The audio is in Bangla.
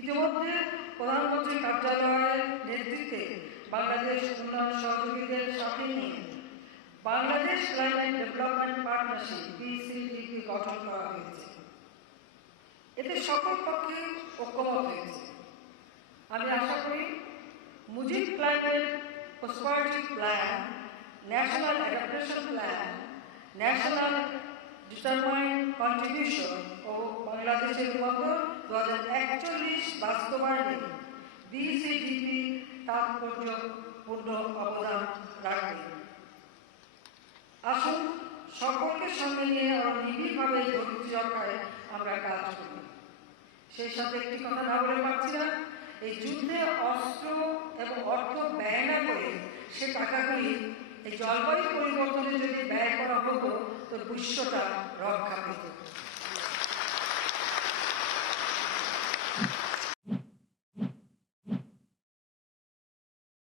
ইতিমধ্যে প্রধানমন্ত্রীর কার্যালয়ের নেতৃত্বে বাংলাদেশ উন্নয়ন সহযোগীদের সাথে নিয়ে Bangladesh climate development partnership BCDP গঠন করা হয়েছে। এতে সকল পক্ষে ঐক্যমত হয়েছে। আমি আশা করি Mujib climate prosperity plan, national adaptation plan, national determined contribution ও বাংলাদেশের মতো 2041 বাস্তবায়নে BCDP তাৎপর্যপূর্ণ অবদান রাখবে। আসুন সকলকে সঙ্গে নিয়ে আরো নিবিড়ভাবে ধৈর্য রক্ষায় আমরা কাজ করি। সেই সাথে একটি কথা না বলে পারছি না, এই যুদ্ধে অস্ত্র এবং অর্থ ব্যয় না করে সে টাকাগুলি এই জলবায়ু পরিবর্তনে যদি ব্যয় করা হতো তো বিশ্বটা রক্ষা পেত।